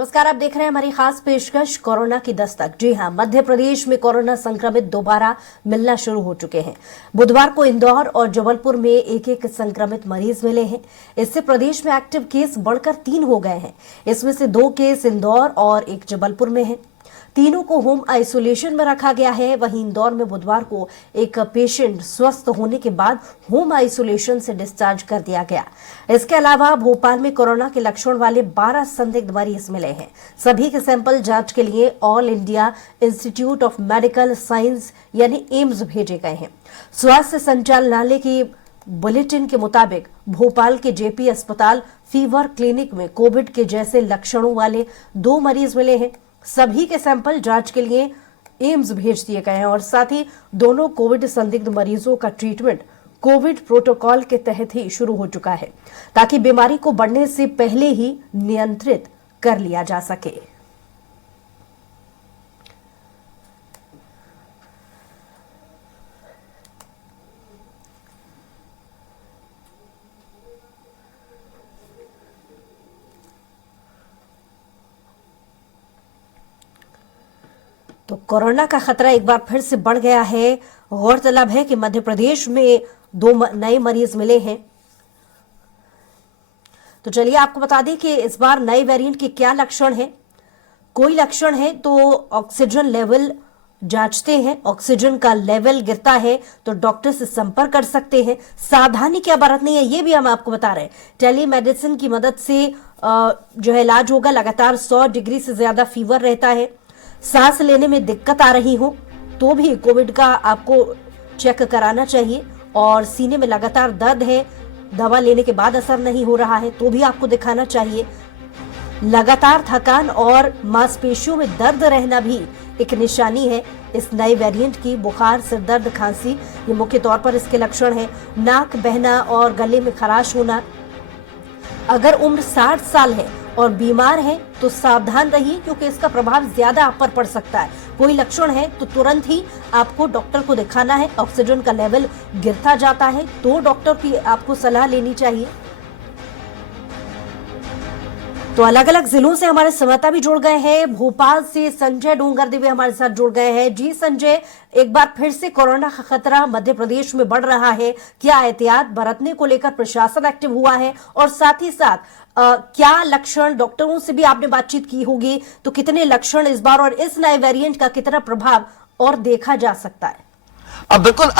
नमस्कार, आप देख रहे हैं हमारी खास पेशकश कोरोना की दस्तक। जी हां, मध्य प्रदेश में कोरोना संक्रमित दोबारा मिलना शुरू हो चुके हैं। बुधवार को इंदौर और जबलपुर में एक एक संक्रमित मरीज मिले हैं। इससे प्रदेश में एक्टिव केस बढ़कर 3 हो गए हैं। इसमें से 2 केस इंदौर और 1 जबलपुर में हैं। तीनों को होम आइसोलेशन में रखा गया है। वहीं इंदौर में बुधवार को एक पेशेंट स्वस्थ होने के बाद होम आइसोलेशन से डिस्चार्ज कर दिया गया। इसके अलावा भोपाल में कोरोना के लक्षण वाले 12 संदिग्ध मरीज मिले हैं। सभी के सैंपल जांच के लिए all India institute of medical science यानी एम्स भेजे गए हैं। स्वास्थ्य संचालनालय की बुलेटिन के मुताबिक भोपाल के जेपी अस्पताल फीवर क्लिनिक में कोविड के जैसे लक्षणों वाले 2 मरीज मिले हैं। सभी के सैंपल जांच के लिए एम्स भेज दिए गए हैं और साथ ही दोनों कोविड संदिग्ध मरीजों का ट्रीटमेंट कोविड प्रोटोकॉल के तहत ही शुरू हो चुका है, ताकि बीमारी को बढ़ने से पहले ही नियंत्रित कर लिया जा सके। तो कोरोना का खतरा एक बार फिर से बढ़ गया है। गौरतलब है कि मध्य प्रदेश में 2 नए मरीज मिले हैं। तो चलिए आपको बता दें कि इस बार नए वेरिएंट के क्या लक्षण हैं। कोई लक्षण है तो ऑक्सीजन लेवल जांचते हैं। ऑक्सीजन का लेवल गिरता है तो डॉक्टर से संपर्क कर सकते हैं। सावधानी क्या बरतनी है ये भी हम आपको बता रहे हैं। टेलीमेडिसिन की मदद से जो है इलाज होगा। लगातार 100 डिग्री से ज्यादा फीवर रहता है, सांस लेने में दिक्कत आ रही हो तो भी कोविड का आपको चेक कराना चाहिए। और सीने में लगातार दर्द है, दवा लेने के बाद असर नहीं हो रहा है तो भी आपको दिखाना चाहिए। लगातार थकान और मांसपेशियों में दर्द रहना भी एक निशानी है इस नए वेरिएंट की। बुखार, सिर दर्द, खांसी ये मुख्य तौर पर इसके लक्षण हैं। नाक बहना और गले में खराश होना। अगर उम्र 60 साल है और बीमार है तो सावधान रहिए, क्योंकि इसका प्रभाव ज्यादा आप पर पड़ सकता है। कोई लक्षण है तो तुरंत ही आपको डॉक्टर को दिखाना है। ऑक्सीजन का लेवल गिरता जाता है तो डॉक्टर की आपको सलाह लेनी चाहिए। तो अलग अलग जिलों से हमारे संवाददाता भी जुड़ गए हैं। भोपाल से संजय डोंगरदेवी हमारे साथ जुड़ गए हैं। जी संजय, एक बार फिर से कोरोना का खतरा मध्य प्रदेश में बढ़ रहा है। क्या एहतियात बरतने को लेकर प्रशासन एक्टिव हुआ है और साथ ही साथ क्या लक्षण, डॉक्टरों से भी आपने बातचीत की होगी, तो कितने लक्षण इस बार और इस नए वेरिएंट का कितना प्रभाव और देखा जा सकता है? अब बिल्कुल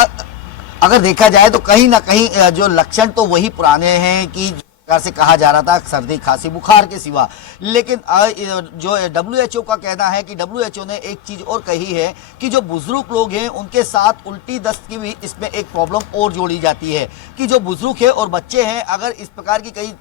अगर देखा जाए तो कहीं ना कहीं जो लक्षण तो वही पुराने हैं कि से कहा जा रहा था सर्दी, खांसी, बुखार के सिवा। लेकिन जो WHO का कहना है कि WHO ने एक चीज और कही है कि जो बुजुर्ग लोग हैं उनके साथ उल्टी दस्त की भी इसमें एक प्रॉब्लम और जोड़ी जाती है कि जो बुजुर्ग है और बच्चे हैं, अगर इस प्रकार की कई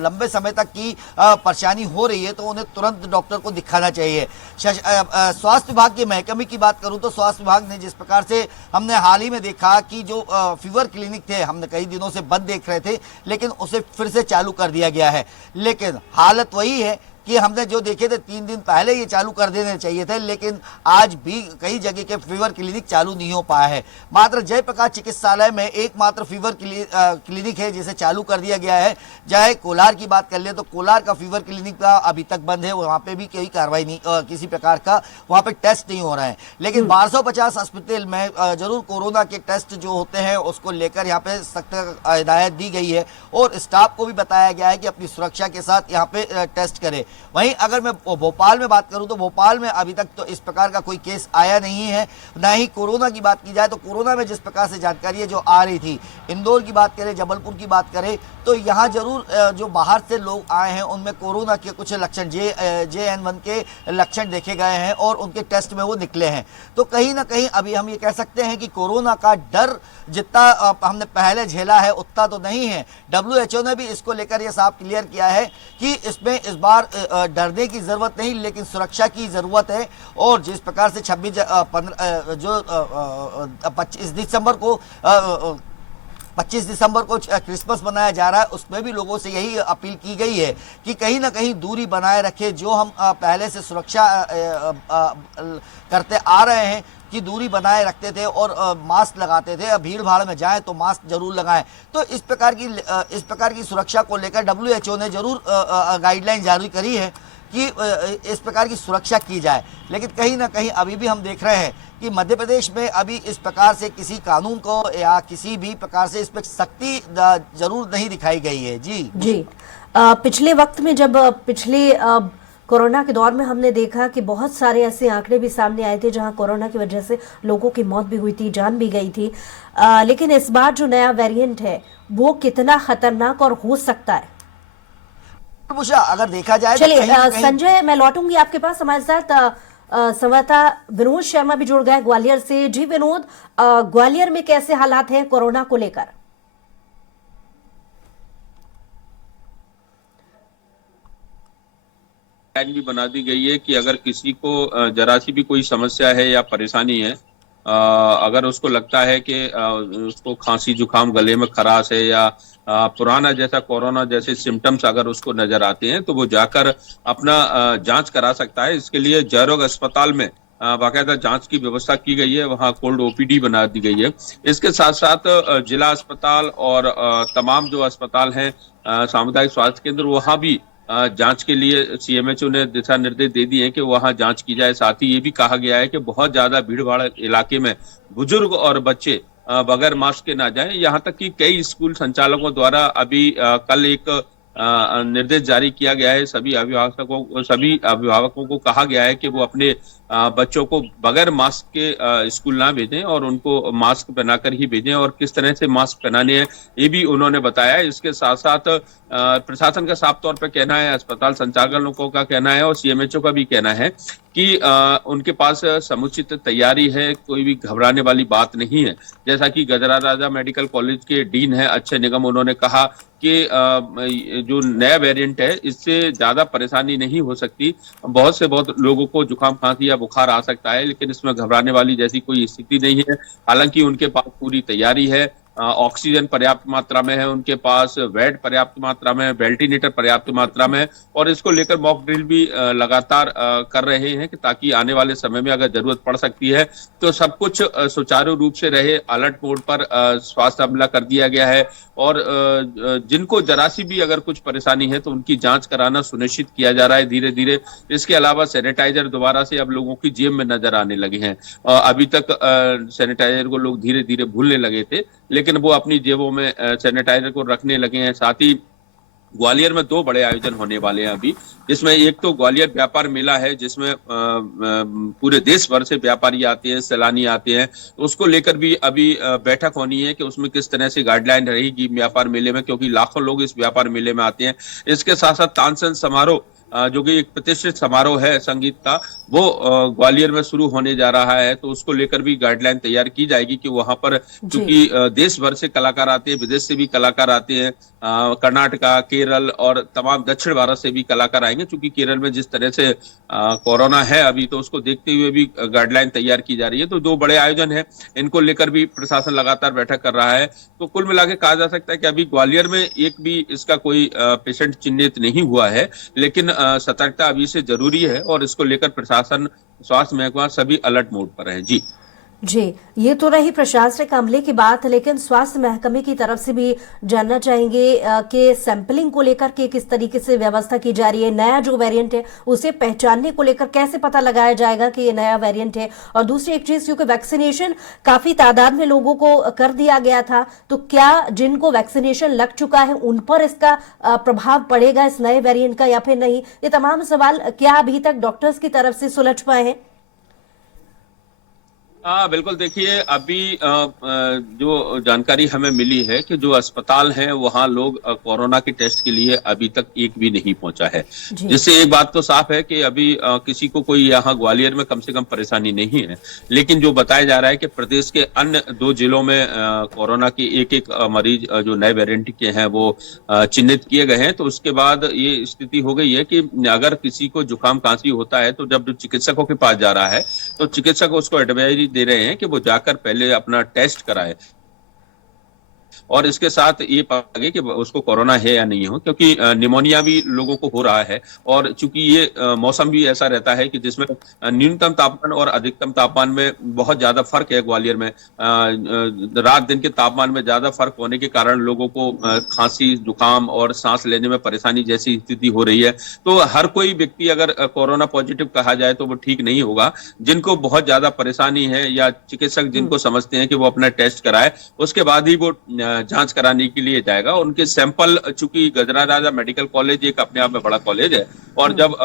लंबे समय तक की परेशानी हो रही है तो उन्हें तुरंत डॉक्टर को दिखाना चाहिए। स्वास्थ्य विभाग के महकमे की बात करूं तो स्वास्थ्य विभाग ने जिस प्रकार से हमने हाल ही में देखा कि जो फीवर क्लिनिक थे, हमने कई दिनों से बंद देख रहे थे, लेकिन उसे फिर से चालू कर दिया गया है। लेकिन हालत वही है कि हमने जो देखे थे 3 दिन पहले ये चालू कर देने चाहिए थे, लेकिन आज भी कई जगह के फीवर क्लिनिक चालू नहीं हो पाया है। मात्र जयप्रकाश चिकित्सालय में एकमात्र फीवर क्लिनिक है जिसे चालू कर दिया गया है। चाहे कोलार की बात कर ले तो कोलार का फीवर क्लिनिक अभी तक बंद है, वहाँ पे भी कोई कार्रवाई नहीं, किसी प्रकार का वहाँ पे टेस्ट नहीं हो रहा है। लेकिन 1250 हॉस्पिटल में जरूर कोरोना के टेस्ट जो होते हैं उसको लेकर यहाँ पे सख्त हिदायत दी गई है और स्टाफ को भी बताया गया है कि अपनी सुरक्षा के साथ यहाँ पे टेस्ट करे। वहीं अगर मैं भोपाल में बात करूं तो भोपाल में अभी तक तो इस प्रकार का कोई केस आया नहीं है। ना ही कोरोना की बात की जाए तो कोरोना में जिस प्रकार से जानकारी है जो आ रही थी, इंदौर की बात करें, जबलपुर की बात करें, तो यहाँ जरूर जो बाहर से लोग आए हैं उनमें कोरोना के कुछ लक्षण JN1 के लक्षण देखे गए हैं और उनके टेस्ट में वो निकले हैं। तो कहीं ना कहीं अभी हम ये कह सकते हैं कि कोरोना का डर जितना हमने पहले झेला है उतना तो नहीं है। WHO ने भी इसको लेकर ये साफ क्लियर किया है कि इसमें इस बार डरने की जरूरत नहीं, लेकिन सुरक्षा की जरूरत है। और जिस प्रकार से 25 दिसंबर को क्रिसमस मनाया जा रहा है, उसमें भी लोगों से यही अपील की गई है कि कहीं ना कहीं दूरी बनाए रखें। जो हम पहले से सुरक्षा करते आ रहे हैं कि दूरी बनाए रखते थे और मास्क लगाते थे, भीड़ भाड़ में जाएं तो मास्क जरूर लगाएं। तो इस प्रकार की सुरक्षा को लेकर WHO ने जरूर गाइडलाइन जारी करी है कि इस प्रकार की सुरक्षा की जाए। लेकिन कहीं ना कहीं अभी भी हम देख रहे हैं कि मध्य प्रदेश में अभी इस प्रकार से किसी कानून को या किसी भी प्रकार से इस पर सख्ती जरूर नहीं दिखाई गई है। जी पिछले वक्त में जब पिछले कोरोना के दौर में हमने देखा कि बहुत सारे ऐसे आंकड़े भी सामने आए थे जहां कोरोना की वजह से लोगों की मौत भी हुई थी, जान भी गई थी। लेकिन इस बार जो नया वेरिएंट है वो कितना खतरनाक और हो सकता है? अगर देखा जाए चलिए तो संजय, मैं लौटूंगी आपके पास। हमारे साथ संवाददाता विनोद शर्मा भी जुड़ गए ग्वालियर से। जी विनोद, ग्वालियर में कैसे हालात हैं कोरोना को लेकर? लाइन भी बना दी गई है कि अगर किसी को जरा सी भी कोई समस्या है या परेशानी है, अगर उसको लगता है कि उसको खांसी जुकाम, गले में खराश है या पुराना जैसा कोरोना जैसे सिम्टम्स अगर उसको नजर आते हैं तो वो जाकर अपना जांच करा सकता है। इसके लिए जयरोग अस्पताल में बाकायदा जांच की व्यवस्था की गई है, वहाँ कोल्ड ओपीडी बना दी गई है। इसके साथ साथ जिला अस्पताल और तमाम जो अस्पताल हैं, सामुदायिक स्वास्थ्य केंद्र, वहाँ भी जांच के लिए सीएमएचओ ने दिशा निर्देश दे दिए हैं कि वहां जांच की जाए। साथ ही ये भी कहा गया है कि बहुत ज्यादा भीड़ भाड़ इलाके में बुजुर्ग और बच्चे बगैर मास्क के ना जाएं। यहाँ तक कि कई स्कूल संचालकों द्वारा अभी कल एक निर्देश जारी किया गया है। सभी अभिभावकों को कहा गया है कि वो अपने बच्चों को बगैर मास्क के स्कूल ना भेजें और उनको मास्क पहनाकर ही भेजें, और किस तरह से मास्क पहनाने हैं ये भी उन्होंने बताया। इसके साथ साथ प्रशासन का साफ तौर पर कहना है, अस्पताल संचालकों का कहना है और सीएमएचओ का भी कहना है कि उनके पास समुचित तैयारी है, कोई भी घबराने वाली बात नहीं है। जैसा कि गजरा राजा मेडिकल कॉलेज के डीन है अक्षय निगम, उन्होंने कहा कि जो नया वेरिएंट है इससे ज्यादा परेशानी नहीं हो सकती। बहुत लोगों को जुकाम, खांसी या बुखार आ सकता है, लेकिन इसमें घबराने वाली जैसी कोई स्थिति नहीं है। हालांकि उनके पास पूरी तैयारी है, ऑक्सीजन पर्याप्त मात्रा में है उनके पास, बेड पर्याप्त मात्रा में है, वेंटिलेटर पर्याप्त मात्रा में है, और इसको लेकर मॉक ड्रिल भी लगातार कर रहे हैं कि ताकि आने वाले समय में अगर जरूरत पड़ सकती है तो सब कुछ सुचारू रूप से रहे। अलर्ट मोड पर स्वास्थ्य अमला कर दिया गया है और जिनको जरा सी भी अगर कुछ परेशानी है तो उनकी जांच कराना सुनिश्चित किया जा रहा है धीरे धीरे। इसके अलावा सैनिटाइजर दोबारा से अब लोगों की जेब में नजर आने लगे हैं। अभी तक सैनिटाइजर को लोग धीरे धीरे भूलने लगे थे, लेकिन वो अपनी जेबों में सैनिटाइजर को रखने लगे हैं। साथ ही ग्वालियर में 2 बड़े आयोजन होने वाले हैं अभी, जिसमें एक तो ग्वालियर व्यापार मेला है जिसमें पूरे देश भर से व्यापारी आते हैं, सैलानी आते हैं। तो उसको लेकर भी अभी बैठक होनी है कि उसमें किस तरह से गाइडलाइन रहेगी व्यापार मेले में, क्योंकि लाखों लोग इस व्यापार मेले में आते हैं। इसके साथ साथ तानसेन समारोह जो कि एक प्रतिष्ठित समारोह है संगीत का, वो ग्वालियर में शुरू होने जा रहा है। तो उसको लेकर भी गाइडलाइन तैयार की जाएगी कि वहां पर क्योंकि देश भर से कलाकार आते हैं, विदेश से भी कलाकार आते हैं, कर्नाटका, केरल और तमाम दक्षिण भारत से भी कलाकार आएंगे। क्योंकि केरल में जिस तरह से कोरोना है अभी, तो उसको देखते हुए भी गाइडलाइन तैयार की जा रही है। तो 2 बड़े आयोजन है, इनको लेकर भी प्रशासन लगातार बैठक कर रहा है। तो कुल मिला के कहा जा सकता है कि अभी ग्वालियर में एक भी इसका कोई पेशेंट चिन्हित नहीं हुआ है, लेकिन सतर्कता अभी से जरूरी है और इसको लेकर प्रशासन, स्वास्थ्य महकमा सभी अलर्ट मोड पर है। जी, ये तो रही प्रशासनिक अमले की बात, लेकिन स्वास्थ्य महकमे की तरफ से भी जानना चाहेंगे कि सैंपलिंग को लेकर के किस तरीके से व्यवस्था की जा रही है। नया जो वेरिएंट है उसे पहचानने को लेकर कैसे पता लगाया जाएगा कि ये नया वेरिएंट है? और दूसरी एक चीज, क्योंकि वैक्सीनेशन काफी तादाद में लोगों को कर दिया गया था, तो क्या जिनको वैक्सीनेशन लग चुका है उन पर इसका प्रभाव पड़ेगा इस नए वेरिएंट का या फिर नहीं? ये तमाम सवाल क्या अभी तक डॉक्टर्स की तरफ से सुलझ पाए हैं? हाँ बिल्कुल, देखिए अभी जो जानकारी हमें मिली है कि जो अस्पताल हैं वहाँ लोग कोरोना के टेस्ट के लिए अभी तक एक भी नहीं पहुंचा है, जिससे एक बात तो साफ है कि अभी किसी को कोई यहाँ ग्वालियर में कम से कम परेशानी नहीं है। लेकिन जो बताया जा रहा है कि प्रदेश के अन्य 2 जिलों में कोरोना के एक मरीज जो नए वेरिएंट के हैं वो चिन्हित किए गए हैं। तो उसके बाद ये स्थिति हो गई है कि अगर किसी को जुकाम खांसी होता है तो जब चिकित्सकों के पास जा रहा है तो चिकित्सक उसको एडवाइजरी दे रहे हैं कि वो जाकर पहले अपना टेस्ट कराए। और इसके साथ ये पता लगे कि उसको कोरोना है या नहीं हो, क्योंकि निमोनिया भी लोगों को हो रहा है। और चूंकि ये मौसम भी ऐसा रहता है कि जिसमें न्यूनतम तापमान और अधिकतम तापमान में बहुत ज्यादा फर्क है। ग्वालियर में रात दिन के तापमान में ज्यादा फर्क होने के कारण लोगों को खांसी, जुकाम और सांस लेने में परेशानी जैसी स्थिति हो रही है। तो हर कोई व्यक्ति अगर कोरोना पॉजिटिव कहा जाए तो वो ठीक नहीं होगा। जिनको बहुत ज्यादा परेशानी है या चिकित्सक जिनको समझते हैं कि वो अपना टेस्ट कराए, उसके बाद ही वो जांच कराने के लिए जाएगा। उनके सैंपल, चूंकि गजरा राजा मेडिकल कॉलेज एक अपने आप में बड़ा कॉलेज है, और जब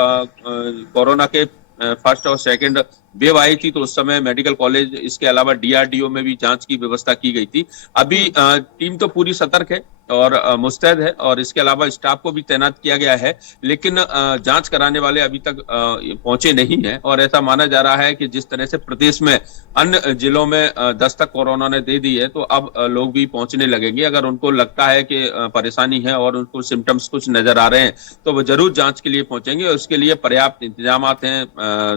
कोरोना के फर्स्ट और सेकंड वेव आई थी तो उस समय मेडिकल कॉलेज, इसके अलावा डीआरडीओ में भी जांच की व्यवस्था की गई थी। अभी टीम तो पूरी सतर्क है और मुस्तैद है, और इसके अलावा स्टाफ को भी तैनात किया गया है, लेकिन जांच कराने वाले अभी तक पहुंचे नहीं हैं। और ऐसा माना जा रहा है कि जिस तरह से प्रदेश में अन्य जिलों में दस्तक कोरोना ने दे दी है, तो अब लोग भी पहुंचने लगेंगे। अगर उनको लगता है कि परेशानी है और उनको सिम्टम्स कुछ नजर आ रहे हैं तो वो जरूर जांच के लिए पहुंचेंगे, और उसके लिए पर्याप्त इंतजाम हैं।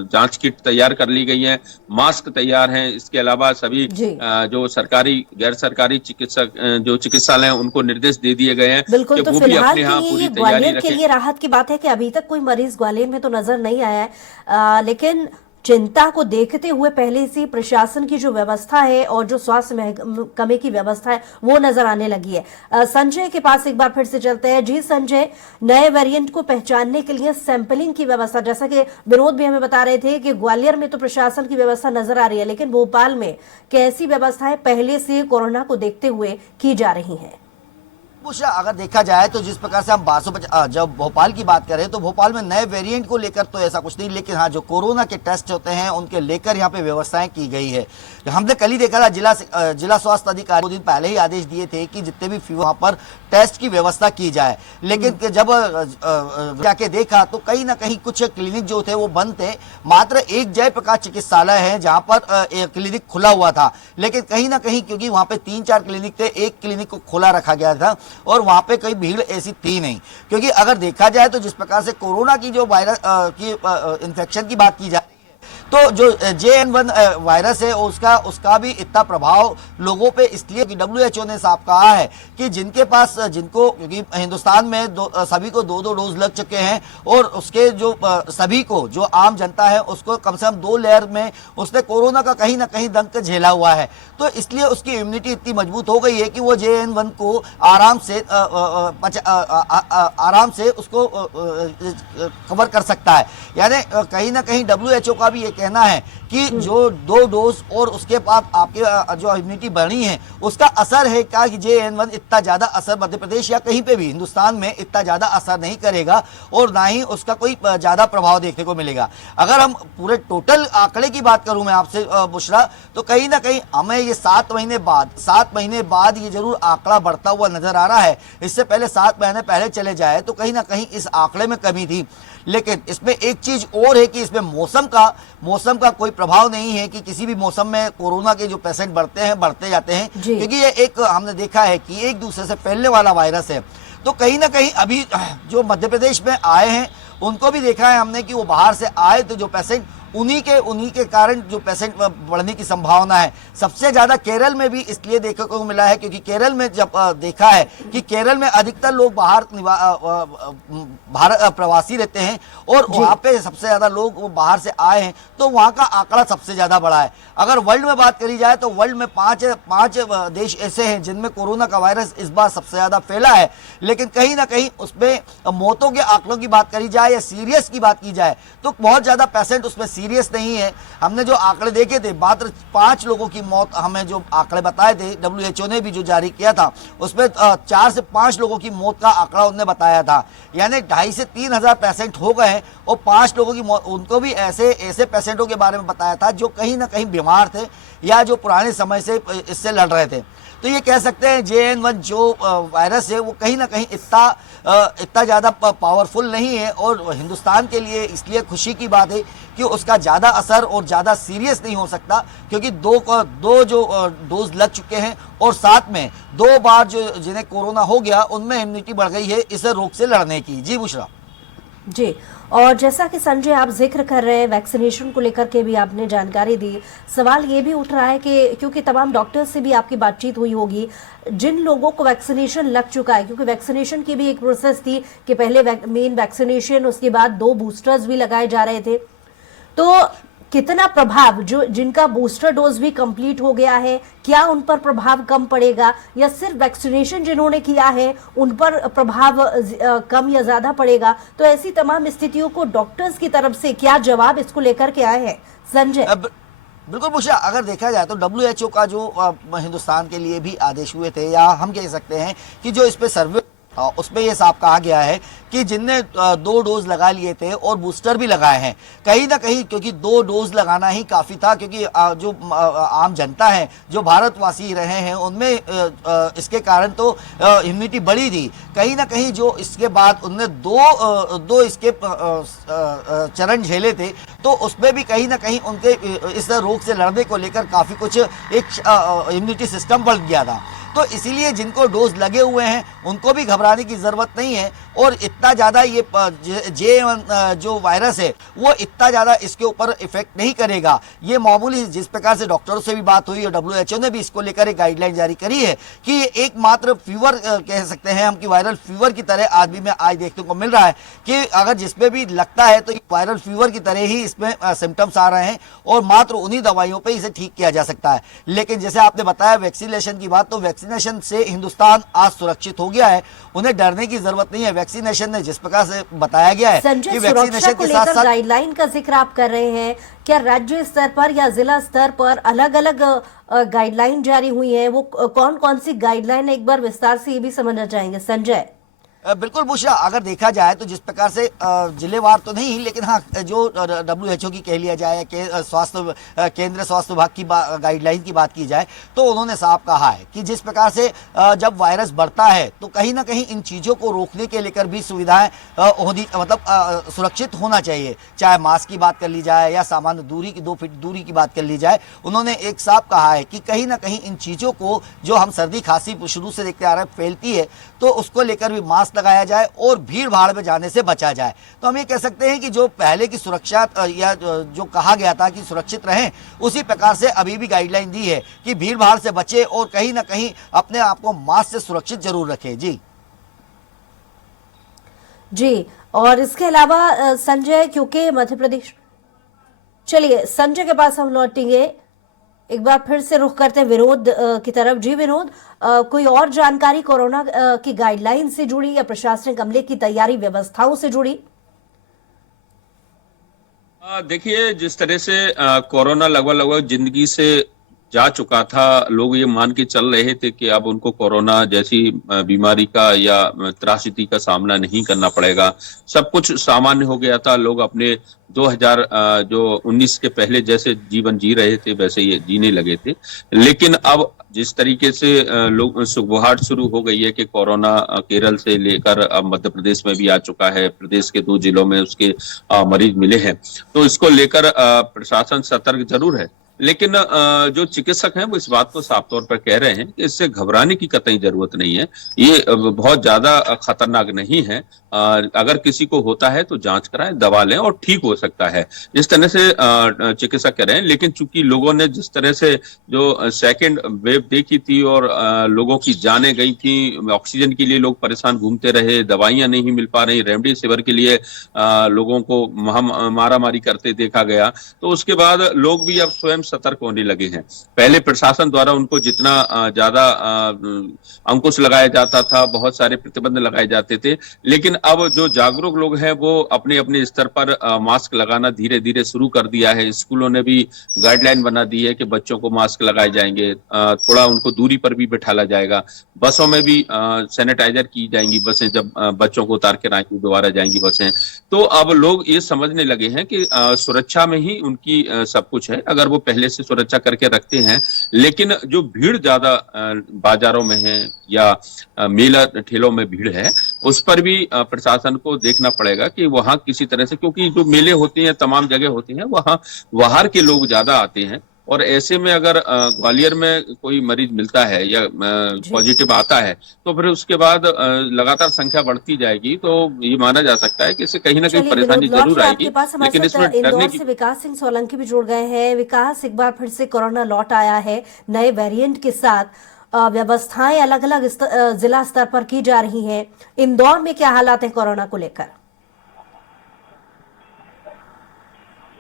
जांच किट तैयार कर ली गई है, मास्क तैयार हैं। इसके अलावा सभी जो सरकारी गैर सरकारी चिकित्सालय हैं उनको निर्देश दे दिए गए हैं बिल्कुल। कि तो वो भी फिलहाल अपने यहाँ के लिए पूरी ये तैयारी ग्वालियर के रखें। लिए राहत की बात है कि अभी तक कोई मरीज ग्वालियर में तो नजर नहीं आया है, लेकिन चिंता को देखते हुए पहले से प्रशासन की जो व्यवस्था है और जो स्वास्थ्य महकमे की व्यवस्था है वो नजर आने लगी है। संजय के पास एक बार फिर से चलते हैं। जी संजय, नए वेरिएंट को पहचानने के लिए सैंपलिंग की व्यवस्था, जैसा कि विनोद भी हमें बता रहे थे कि ग्वालियर में तो प्रशासन की व्यवस्था नजर आ रही है, लेकिन भोपाल में कैसी व्यवस्थाएं पहले से कोरोना को देखते हुए की जा रही है? बुशरा, अगर देखा जाए तो जिस प्रकार से हम 1250 जब भोपाल की बात करें तो भोपाल में नए वेरिएंट को लेकर तो ऐसा कुछ नहीं, लेकिन हाँ जो कोरोना के टेस्ट होते हैं उनके लेकर यहाँ पे व्यवस्थाएं की गई है। हमने कल ही देखा था जिला स्वास्थ्य अधिकारी 2 दिन पहले ही आदेश दिए थे कि जितने भी वहाँ पर टेस्ट की व्यवस्था की जाए, लेकिन जब जाके देखा तो कहीं ना कहीं कुछ क्लिनिक जो थे वो बंद थे। मात्र एक जयप्रकाश चिकित्सालय है जहाँ पर क्लिनिक खुला हुआ था, लेकिन कहीं ना कहीं क्योंकि वहाँ पे 3-4 क्लिनिक थे, एक क्लिनिक को खोला रखा गया था और वहां पे कोई भीड़ ऐसी थी नहीं। क्योंकि अगर देखा जाए तो जिस प्रकार से कोरोना की जो वायरस की इन्फेक्शन की बात की जाए तो जो JN1 वायरस है उसका भी इतना प्रभाव लोगों पे इसलिए कि WHO ने साफ कहा है कि जिनको क्योंकि हिंदुस्तान में सभी को 2-2 डोज लग चुके हैं, और उसके जो सभी को जो आम जनता है उसको कम से कम 2 लेयर में उसने कोरोना का कहीं ना कहीं डंक झेला हुआ है। तो इसलिए उसकी इम्यूनिटी इतनी मजबूत हो गई है कि वो JN1 को आराम से उसको कवर कर सकता है। यानी कहीं ना कहीं WHO का भी ये कहना है कि जो 2 डोज और उसके बाद आपके जो इम्यूनिटी बढ़ी है उसका असर है क्या कि JN1 इतना ज्यादा असर मध्य प्रदेश या कहीं पे भी हिंदुस्तान में इतना ज्यादा असर नहीं करेगा और ना ही उसका कोई ज्यादा प्रभाव देखने को मिलेगा। अगर हम पूरे टोटल आंकड़े की बात करूं मैं आपसे बुशरा, तो कहीं ना कहीं हमें ये 7 महीने बाद ये जरूर आंकड़ा बढ़ता हुआ नजर आ रहा है। इससे पहले 7 महीने पहले चले जाए तो कहीं ना कहीं इस आंकड़े में कमी थी, लेकिन इसमें एक चीज और है कि इसमें मौसम का कोई प्रभाव नहीं है कि किसी भी मौसम में कोरोना के जो पेशेंट बढ़ते जाते हैं, क्योंकि ये एक हमने देखा है कि एक दूसरे से फैलने वाला वायरस है। तो कहीं ना कहीं अभी जो मध्य प्रदेश में आए हैं उनको भी देखा है हमने कि वो बाहर से आए तो जो पेशेंट उन्हीं के कारण जो पेशेंट बढ़ने की संभावना है। सबसे ज्यादा केरल में भी इसलिए देखने को मिला है क्योंकि केरल में जब देखा है कि केरल में अधिकतर लोग बाहर प्रवासी रहते हैं और वहां पे सबसे ज्यादा लोग बाहर से आए हैं, तो वहां का आंकड़ा सबसे ज्यादा बड़ा है। अगर वर्ल्ड में बात करी जाए तो वर्ल्ड में 5 देश ऐसे हैं जिनमें कोरोना का वायरस इस बार सबसे ज्यादा फैला है, लेकिन कहीं ना कहीं उसमें मौतों के आंकड़ों की बात करी जाए या सीरियस की बात की जाए तो बहुत ज्यादा पेशेंट उसमें सीरियस नहीं है। हमने जो आंकड़े देखे थे मात्र 5 लोगों की मौत, हमें जो आंकड़े बताए थे WHO ने भी जो जारी किया था उसमें 4 से 5 लोगों की मौत का आंकड़ा उन्होंने बताया था। यानी 2,500 से 3,000 पेशेंट हो गए और 5 लोगों की मौत, उनको भी ऐसे पेशेंटों के बारे में बताया था जो कहीं ना कहीं बीमार थे या जो पुराने समय से इससे लड़ रहे थे। तो ये कह सकते हैं JN1 जो वायरस है वो कहीं ना कहीं इतना ज़्यादा पावरफुल नहीं है, और हिंदुस्तान के लिए इसलिए खुशी की बात है कि उसका ज़्यादा असर और ज़्यादा सीरियस नहीं हो सकता, क्योंकि दो जो डोज लग चुके हैं और साथ में 2 बार जो जिन्हें कोरोना हो गया उनमें इम्यूनिटी बढ़ गई है इस रोग से लड़ने की। जी बुशरा। जी। और जैसा कि संजय आप जिक्र कर रहे हैं, वैक्सीनेशन को लेकर के भी आपने जानकारी दी। सवाल ये भी उठ रहा है कि क्योंकि तमाम डॉक्टर्स से भी आपकी बातचीत हुई होगी, जिन लोगों को वैक्सीनेशन लग चुका है, क्योंकि वैक्सीनेशन की भी एक प्रोसेस थी कि पहले मेन वैक्सीनेशन, उसके बाद 2 बूस्टर्स भी लगाए जा रहे थे, तो कितना प्रभाव, जो जिनका बूस्टर डोज भी कंप्लीट हो गया है, क्या उन पर प्रभाव कम पड़ेगा, या सिर्फ वैक्सीनेशन जिन्होंने किया है उन पर प्रभाव कम या ज्यादा पड़ेगा? तो ऐसी तमाम स्थितियों को डॉक्टर्स की तरफ से क्या जवाब इसको लेकर के आए हैं, संजय? बिल्कुल बुशरा, अगर देखा जाए तो WHO का जो हिंदुस्तान के लिए भी आदेश हुए थे, या हम कह सकते हैं कि जो इस पे सर्वे उसमें ये साफ कहा गया है कि जिनने 2 डोज लगा लिए थे और बूस्टर भी लगाए हैं, कहीं ना कहीं क्योंकि 2 डोज लगाना ही काफ़ी था, क्योंकि जो आम जनता है, जो भारतवासी रहे हैं, उनमें इसके कारण तो इम्यूनिटी बढ़ी थी। कहीं ना कहीं जो इसके बाद उनने दो इसके चरण झेले थे, तो उसमें भी कहीं ना कहीं उनके इस रोग से लड़ने को लेकर काफ़ी कुछ एक इम्यूनिटी सिस्टम बढ़ गया था। तो इसीलिए जिनको डोज लगे हुए हैं उनको भी घबराने की ज़रूरत नहीं है, और इतना ज़्यादा ये J1 जो वायरस है वो इतना ज़्यादा इसके ऊपर इफेक्ट नहीं करेगा। ये मामूली, जिस प्रकार से डॉक्टरों से भी बात हुई और WHO ने भी इसको लेकर एक गाइडलाइन जारी करी है कि एकमात्र फीवर कह सकते हैं हम कि वायरल फीवर की तरह आदमी में आज देखने को मिल रहा है कि अगर जिसमें भी लगता है तो वायरल फीवर की तरह ही इसमें सिम्टम्स आ रहे हैं, और मात्र उन्हीं दवाइयों पर इसे ठीक किया जा सकता है। लेकिन जैसे आपने बताया वैक्सीनेशन की बात, तो वैक्सीनेशन से हिंदुस्तान आज सुरक्षित हो गया है, उन्हें डरने की जरूरत नहीं है। वैक्सीनेशन ने जिस प्रकार से बताया गया है कि वैक्सीनेशन के साथ साथ गाइडलाइन का जिक्र आप कर रहे हैं, क्या राज्य स्तर पर या जिला स्तर पर अलग अलग गाइडलाइन जारी हुई है? वो कौन कौन सी गाइडलाइन, एक बार विस्तार से ये भी समझना चाहेंगे संजय। बिल्कुल बुशरा, अगर देखा जाए तो जिस प्रकार से जिलेवार तो नहीं, लेकिन हाँ जो WHO की कह लिया जाए कि केंद्रीय स्वास्थ्य विभाग की गाइडलाइन की बात की जाए, तो उन्होंने साफ कहा है कि जिस प्रकार से जब वायरस बढ़ता है तो कहीं ना कहीं इन चीज़ों को रोकने के लेकर भी सुविधाएं मतलब सुरक्षित होना चाहिए। चाहे मास्क की बात कर ली जाए या सामान्य दूरी की 2 फीट दूरी की बात कर ली जाए, उन्होंने एक साफ कहा है कि कहीं ना कहीं इन चीज़ों को, जो हम सर्दी खांसी शुरू से देखते आ रहे हैं फैलती है, तो उसको लेकर भी मास्क लगाया जाए और भीड़ भाड़ में जाने से बचा जाए। तो हम ये कह सकते हैं कि जो पहले की सुरक्षा या जो कहा गया था कि सुरक्षित रहें, उसी प्रकार से अभी भी गाइडलाइन दी है कि भीड़ भाड़ से बचे और कहीं ना कहीं अपने आप को मास्क से सुरक्षित जरूर रखें। जी। और इसके अलावा संजय, क्योंकि मध्य प्रदेश, चलिए संजय के पास हम लौटेंगे, एक बार फिर से रुख करते हैं विनोद की तरफ। जी विनोद, कोई और जानकारी कोरोना की गाइडलाइन से जुड़ी या प्रशासनिक अमले की तैयारी व्यवस्थाओं से जुड़ी? देखिए, जिस तरह से कोरोना लगभग जिंदगी से जा चुका था, लोग ये मान के चल रहे थे कि अब उनको कोरोना जैसी बीमारी का या त्रासदी का सामना नहीं करना पड़ेगा। सब कुछ सामान्य हो गया था, लोग अपने 2019 के पहले जैसे जीवन जी रहे थे वैसे ये जीने लगे थे। लेकिन अब जिस तरीके से लोग सुगबुहाट शुरू हो गई है कि कोरोना केरल से लेकर अब मध्य प्रदेश में भी आ चुका है, प्रदेश के 2 जिलों में उसके मरीज मिले हैं, तो इसको लेकर प्रशासन सतर्क जरूर है। लेकिन जो चिकित्सक हैं वो इस बात को साफ तौर पर कह रहे हैं कि इससे घबराने की कतई जरूरत नहीं है, ये बहुत ज्यादा खतरनाक नहीं है। अगर किसी को होता है तो जांच कराएं, दवा लें और ठीक हो सकता है, इस तरह से चिकित्सक कह रहे हैं। लेकिन चूंकि लोगों ने जिस तरह से जो सेकंड वेव देखी थी और लोगों की जानें गई थी, ऑक्सीजन के लिए लोग परेशान घूमते रहे, दवाइयां नहीं मिल पा रही, रेमडेसिविर के लिए लोगों को मारामारी करते देखा गया, तो उसके बाद लोग भी अब स्वयं सतर्क होने लगे हैं। पहले प्रशासन द्वारा उनको जितना ज्यादा अंकुश लगाया जाता था, बहुत सारे प्रतिबंध लगाए जाते थे, लेकिन अब जो जागरूक लोग हैं वो अपने अपने स्तर पर मास्क लगाना धीरे धीरे शुरू कर दिया है। स्कूलों ने भी गाइडलाइन बना दी है कि बच्चों को मास्क लगाए जाएंगे, थोड़ा उनको दूरी पर भी बैठाला जाएगा। बसों में भी सैनिटाइजर की जाएंगी बसें, जब बच्चों को उतार के रांची दोबारा जाएंगी बसें। तो अब लोग ये समझने लगे हैं कि सुरक्षा में ही उनकी सब कुछ है, अगर वो पहले से सुरक्षा करके रखते हैं। लेकिन जो भीड़ ज्यादा बाजारों में है या मेला ठेलों में भीड़ है, उस पर भी प्रशासन को देखना पड़ेगा कि वहां किसी तरह से, क्योंकि जो मेले होते हैं तमाम जगह होते हैं, वहां बाहर के लोग ज्यादा आते हैं, और ऐसे में अगर ग्वालियर में कोई मरीज मिलता है या जी। पॉजिटिव आता है तो फिर उसके बाद लगातार संख्या बढ़ती जाएगी, तो ये माना जा सकता है कि इससे कहीं ना कहीं चलिए विनोद, परेशानी जरूर लौटिए आपके आएगी, पास। हमारे लेकिन इसमें साथ इंदौर डरने की से विकास सिंह सोलंकी भी जुड़ गए हैं। विकास, एक बार फिर से कोरोना लौट आया है नए वेरिएंट के साथ। व्यवस्थाएं अलग अलग जिला स्तर पर की जा रही हैं। इंदौर में क्या हालात हैं कोरोना को लेकर?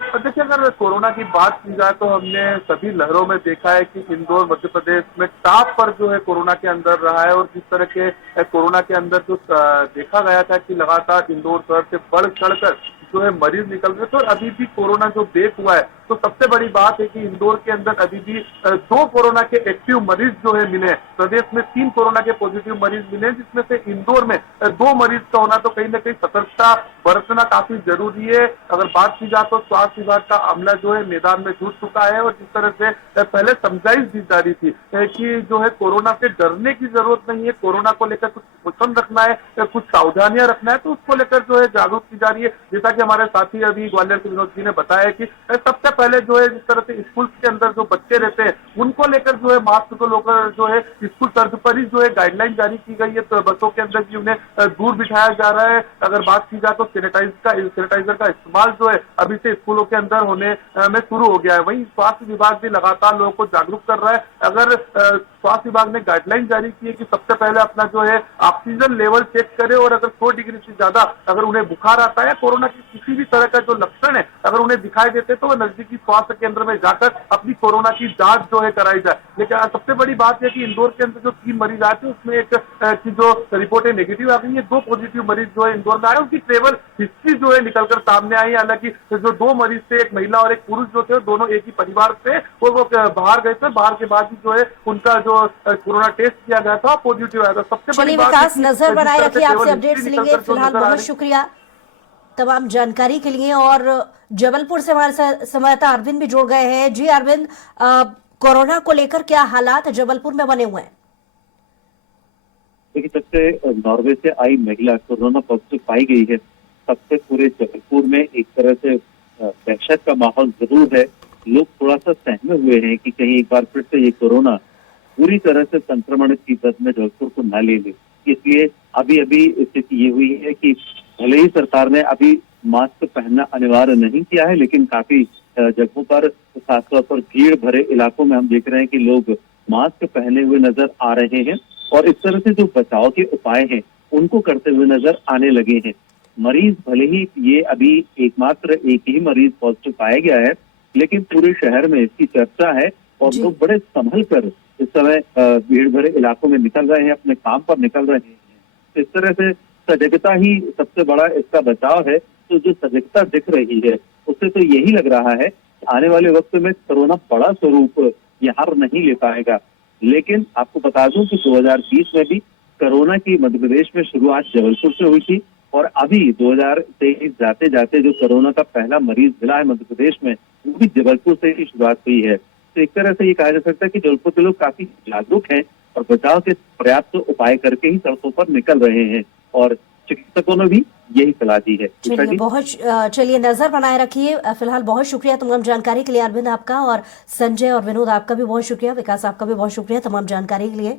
और देखिए, अगर कोरोना की बात की जाए तो हमने सभी लहरों में देखा है कि इंदौर मध्य प्रदेश में टॉप पर जो है कोरोना के अंदर रहा है। और जिस तरह के कोरोना के अंदर जो देखा गया था कि लगातार इंदौर शहर से बढ़ चढ़कर जो है मरीज निकल रहे थे, और अभी भी कोरोना जो ब्रेक हुआ है, तो सबसे बड़ी बात है कि इंदौर के अंदर अभी भी 2 कोरोना के एक्टिव मरीज जो है मिले हैं। प्रदेश में 3 कोरोना के पॉजिटिव मरीज मिले हैं, जिसमें से इंदौर में 2 मरीज का होना, तो कहीं ना कहीं सतर्कता बरतना काफी जरूरी है। अगर बात की जाए तो स्वास्थ्य विभाग का अमला जो है मैदान में जुट चुका है, और जिस तरह से पहले समझाइश दी जा रही थी कि जो है कोरोना से डरने की जरूरत नहीं है, कोरोना को लेकर कुछ वचन रखना है, कुछ सावधानियां रखना है, तो उसको लेकर जो है जागरूक की जा रही है। जैसा कि हमारे साथी अभी ग्वालियर के विनोद जी ने बताया कि सबसे पहले जो है जिस तरह से स्कूल के अंदर जो बच्चे रहते हैं उनको लेकर जो है मास्क को लेकर जो है स्कूल तर्ज पर ही जो है गाइडलाइन जारी की गई है। तो बसों के अंदर भी उन्हें दूर बिठाया जा रहा है। अगर बात की जाए तो सैनिटाइजर का इस्तेमाल जो है अभी से स्कूलों के अंदर होने में शुरू हो गया है। वहीं स्वास्थ्य विभाग भी लगातार लोगों को जागरूक कर रहा है। अगर स्वास्थ्य विभाग ने गाइडलाइन जारी की है कि सबसे पहले अपना जो है ऑक्सीजन लेवल चेक करे, और अगर 100 डिग्री से ज्यादा अगर उन्हें बुखार आता है या कोरोना की किसी भी तरह का जो लक्षण है अगर उन्हें दिखाई देते तो वह नजदीकी स्वास्थ्य केंद्र में जाकर अपनी कोरोना की जांच जो है कराई जाए। लेकिन सबसे बड़ी बात है कि इंदौर के अंदर जो 3 मरीज आए थे उसमें एक की जो रिपोर्ट है नेगेटिव आ गई है। 2 पॉजिटिव मरीज जो है इंदौर में आए, उनकी ट्रेवल हिस्ट्री जो है निकलकर सामने आई है। हालांकि जो 2 मरीज थे, एक महिला और एक पुरुष जो थे, दोनों एक ही परिवार से, वो बाहर गए थे। बाहर के बाद ही जो है उनका जो कोरोना टेस्ट किया गया था पॉजिटिव आया था। सबसे बड़ी बात विकास, नजर बनाए रखिए, आपसे अपडेट्स लेंगे। फिलहाल बहुत शुक्रिया तमाम जानकारी के लिए। और जबलपुर से हमारे साथ संवाददाता अरविंद भी जुड़ गए हैं। जी अरविंद, कोरोना को लेकर क्या हालात जबलपुर में बने हुए हैं? देखिए, सबसे नॉर्वे से आई महिला कोरोना पॉजिटिव पाई गई है। सबसे पूरे जबलपुर में एक तरह से दहशत का माहौल जरूर है। लोग थोड़ा सा सहमे हुए हैं कि कहीं एक बार फिर से ये कोरोना पूरी तरह से संक्रमण की जद में जबलपुर को न ले ले। इसलिए अभी स्थिति ये हुई है कि भले ही सरकार ने अभी मास्क पहनना अनिवार्य नहीं किया है, लेकिन काफी जगहों पर, खासतौर पर भीड़ भरे इलाकों में हम देख रहे हैं कि लोग मास्क पहने हुए नजर आ रहे हैं, और इस तरह से जो बचाव के उपाय हैं उनको करते हुए नजर आने लगे हैं। मरीज भले ही ये अभी एकमात्र एक ही मरीज पॉजिटिव पाया गया है, लेकिन पूरे शहर में इसकी चर्चा है, और लोग बड़े संभल कर इस समय भीड़ भरे इलाकों में निकल रहे हैं, अपने काम पर निकल रहे हैं। इस तरह से सजगता ही सबसे बड़ा इसका बचाव है। तो जो सजगता दिख रही है उससे तो यही लग रहा है कि आने वाले वक्त में कोरोना बड़ा स्वरूप यहाँ नहीं ले पाएगा। लेकिन आपको बता दूं कि 2020 में भी कोरोना की मध्य प्रदेश में शुरुआत जबलपुर से हुई थी, और अभी 2023 जाते जाते जो कोरोना का पहला मरीज मिला है मध्य प्रदेश में, वो भी जबलपुर से ही शुरुआत हुई है। तो एक तरह से ये कहा जा सकता है कि जबलपुर के लोग काफी जागरूक हैं और बचाव के पर्याप्त उपाय करके ही सड़कों पर निकल रहे हैं, और चिकित्सकों ने भी यही सलाह दी है। चलिए नजर बनाए रखिए। फिलहाल बहुत शुक्रिया तमाम जानकारी के लिए अरविंद आपका, और संजय और विनोद आपका भी बहुत शुक्रिया, विकास आपका भी बहुत शुक्रिया तमाम जानकारी के लिए।